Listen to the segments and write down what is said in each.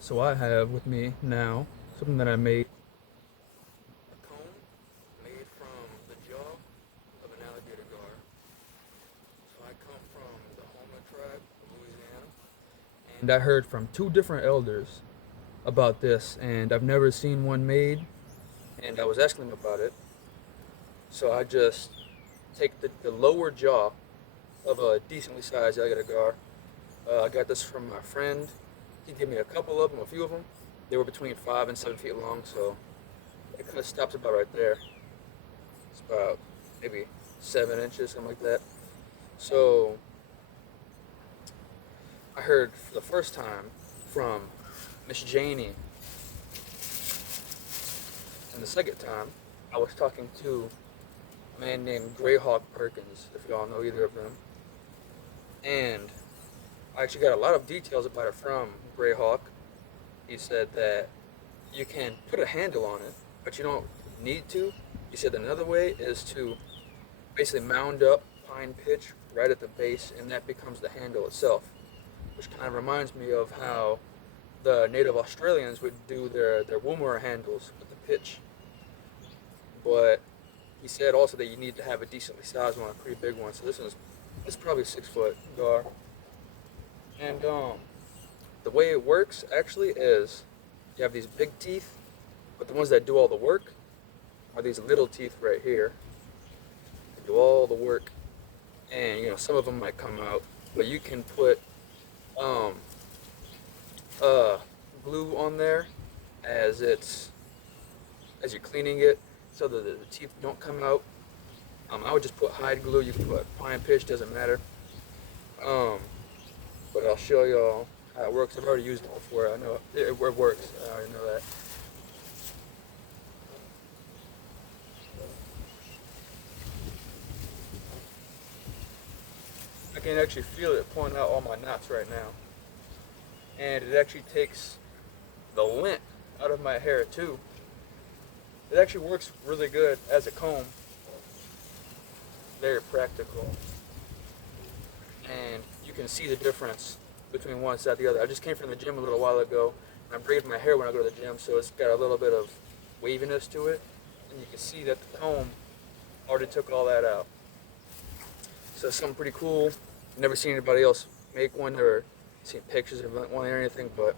So I have with me now something that I made. A comb made from the jaw of an alligator gar. So I come from the Houma tribe of Louisiana. And I heard from two different elders about this, and I've never seen one made, and I was asking them about it. So I just take the lower jaw of a decently sized alligator gar. I got this from my friend. He gave me a couple of them, a few of them. They were between 5 and 7 feet long, so it kind of stops about right there. It's about maybe 7 inches, something like that. So I heard for the first time from Miss Janie, and the second time I was talking to a man named Greyhawk Perkins, if y'all know either of them. And I actually got a lot of details about it from Greyhawk. He said that you can put a handle on it, but you don't need to. He said another way is to basically mound up pine pitch right at the base, and that becomes the handle itself, which kind of reminds me of how the native Australians would do their Woomera handles with the pitch. But he said also that you need to have a decently sized one, a pretty big one. So this is probably 6 foot gar. And the way it works actually is you have these big teeth, but the ones that do all the work are these little teeth right here. They do all the work, and some of them might come out, but you can put um, uh, glue on there as as you're cleaning it, so that the teeth don't come out. I would just put hide glue. You can put pine pitch, doesn't matter. Um, but I'll show y'all how it works. I've already used it before. I know it works. I already know that. I can actually feel it pulling out all my knots right now, and it actually takes the lint out of my hair too. It actually works really good as a comb. Very practical, and you can see the difference between one side and the other. I just came from the gym a little while ago, and I braid my hair when I go to the gym, so it's got a little bit of waviness to it, and you can see that the comb already took all that out. So it's something pretty cool. Never seen anybody else make one or seen pictures of one or anything, but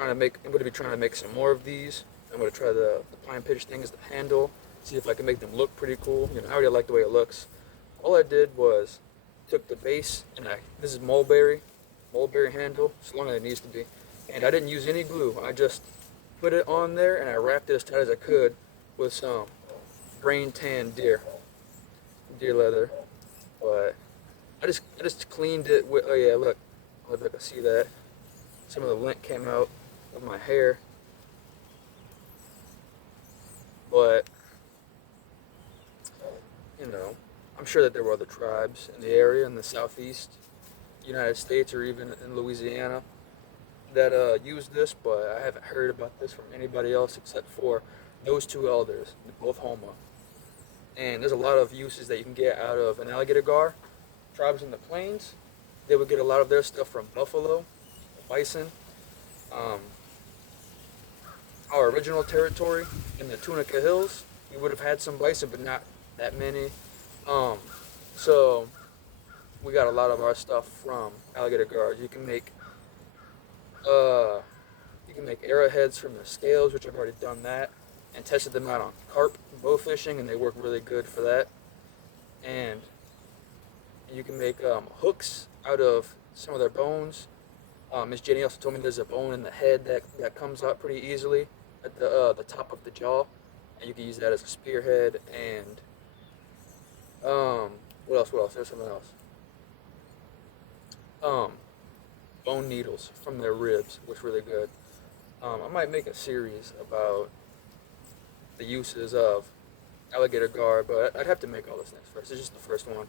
I'm going to be trying to make some more of these. I'm going to try the pine pitch thing as the handle, see if I can make them look pretty cool. I already like the way it looks. All I did was took the base, and this is mulberry handle, as long as it needs to be. And I didn't use any glue. I just put it on there, and I wrapped it as tight as I could with some brain tan deer leather. But I just cleaned it with, oh yeah, look, I don't know if I can see that. Some of the lint came out of my hair. But, you know, I'm sure that there were other tribes in the area in the southeast United States or even in Louisiana that used this, but I haven't heard about this from anybody else except for those two elders, both Houma. And there's a lot of uses that you can get out of an alligator gar. Tribes in the plains, they would get a lot of their stuff from buffalo, bison. Um, our original territory in the Tunica Hills, we would have had some bison, but not that many. Um, so we got a lot of our stuff from alligator guards. Uh, you can make arrowheads from the scales, which I've already done that, and tested them out on carp bow fishing, and they work really good for that. And you can make hooks out of some of their bones. Miss Jenny also told me there's a bone in the head that comes out pretty easily at the top of the jaw, and you can use that as a spearhead. And what else? What else? There's something else. Um, Bone needles from their ribs was really good. I might make a series about the uses of alligator gar, but I'd have to make all this next first. It's just the first one.